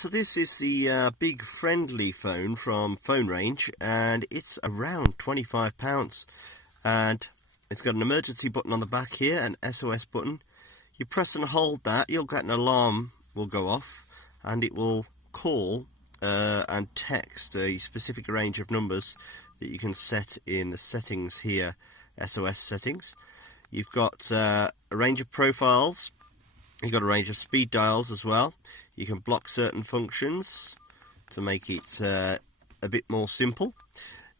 So this is the big friendly phone from Fonerange, and it's around £25, and it's got an emergency button on the back here, an SOS button. You press and hold that, you'll get an alarm will go off, and it will call and text a specific range of numbers that you can set in the settings here, SOS settings. You've got a range of profiles. You've got a range of speed dials as well. You can block certain functions to make it a bit more simple.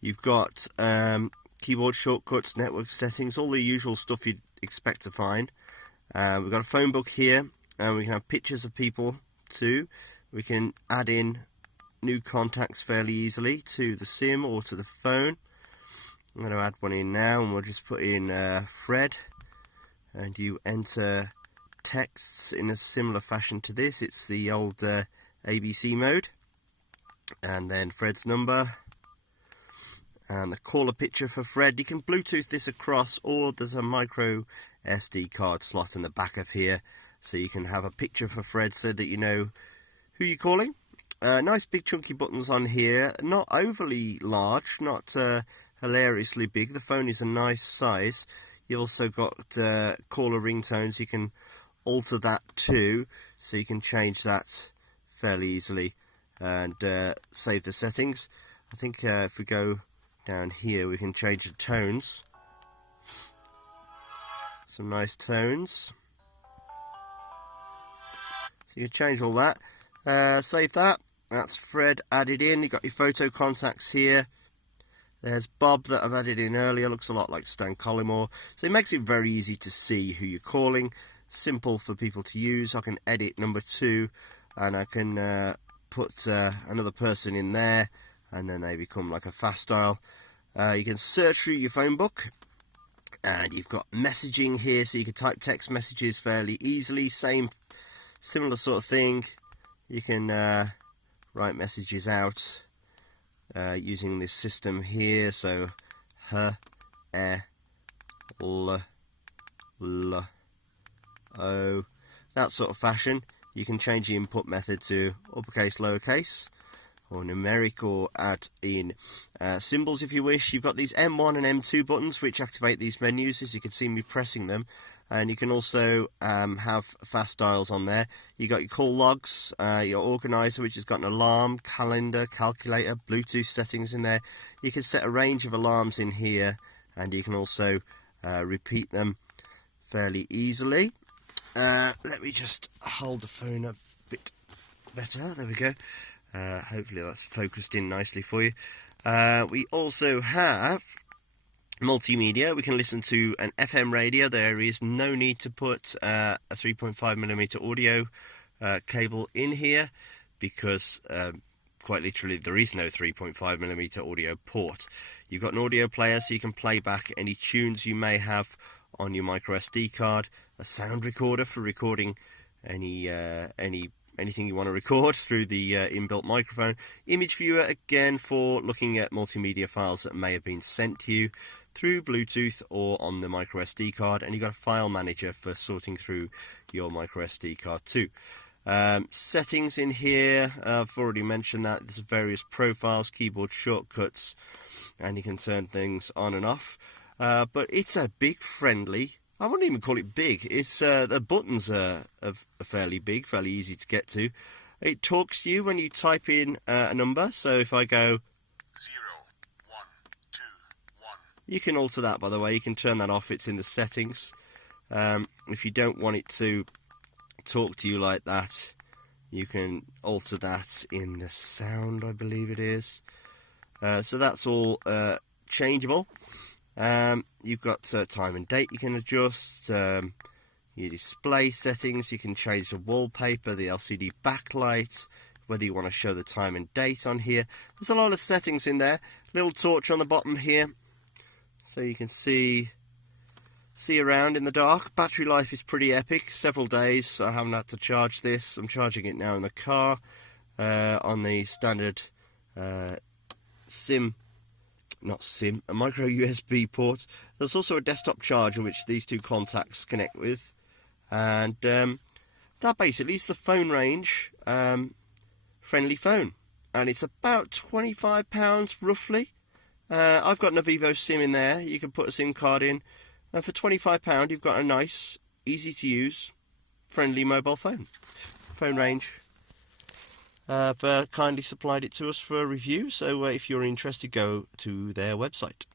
You've got keyboard shortcuts, network settings, all the usual stuff you'd expect to find. We've got a phone book here, and we can have pictures of people too. We can add in new contacts fairly easily to the SIM or to the phone. I'm going to add one in now, and we'll just put in Fred, and you enter texts in a similar fashion to this. It's the old ABC mode, and then Fred's number and the caller picture for Fred. You can Bluetooth this across, or there's a micro SD card slot in the back of here, so you can have a picture for Fred so that you know who you're calling. Nice big chunky buttons on here, not overly large, not hilariously big. The phone is a nice size. You also got caller ringtones. You can alter that too, so you can change that fairly easily and save the settings. I think if we go down here, we can change the tones. Some nice tones. So you can change all that. Save that. That's Fred added in. You've got your photo contacts here. There's Bob that I've added in earlier. Looks a lot like Stan Collymore. So it makes it very easy to see who you're calling. Simple for people to use. I can edit number 2, and I can put another person in there, and then they become like a fast dial. You can search through your phone book, and you've got messaging here, so you can type text messages fairly easily. Similar sort of thing. You can write messages out using this system here. So L, O, that sort of fashion. You can change the input method to uppercase, lowercase, or numeric, or add in symbols if you wish. You've got these M1 and M2 buttons which activate these menus, as you can see me pressing them. And you can also have fast dials on there. You got your call logs, your organizer, which has got an alarm, calendar, calculator, Bluetooth settings in there. You can set a range of alarms in here, and you can also repeat them fairly easily. Let me just hold the phone a bit better. There we go. Hopefully that's focused in nicely for you. We also have multimedia. We can listen to an FM radio. There is no need to put a 3.5mm audio cable in here, because quite literally there is no 3.5mm audio port. You've got an audio player, so you can play back any tunes you may have on your micro SD card, a sound recorder for recording anything you want to record through the inbuilt microphone, image viewer again for looking at multimedia files that may have been sent to you through Bluetooth or on the micro SD card, and you've got a file manager for sorting through your micro SD card too. Settings in here, I've already mentioned that. There's various profiles, keyboard shortcuts, and you can turn things on and off. But it's a big friendly, I wouldn't even call it big, it's the buttons are fairly big, fairly easy to get to. It talks to you when you type in a number, so if I go 0, 1, 2, 1. You can alter that, by the way. You can turn that off, it's in the settings. If you don't want it to talk to you like that, you can alter that in the sound, I believe it is. So that's all changeable. You've got time and date you can adjust, your display settings, you can change the wallpaper, the LCD backlight, whether you want to show the time and date on here. There's a lot of settings in there. Little torch on the bottom here, so you can see around in the dark. Battery life is pretty epic, several days. I haven't had to charge this. I'm charging it now in the car on the standard a micro USB port. There's also a desktop charger which these two contacts connect with, and that basically is the Fonerange friendly phone, and it's about £25 roughly. I've got an Avivo SIM in there. You can put a SIM card in, and for £25 you've got a nice, easy to use, friendly mobile phone. Fonerange have kindly supplied it to us for a review, so if you're interested, go to their website.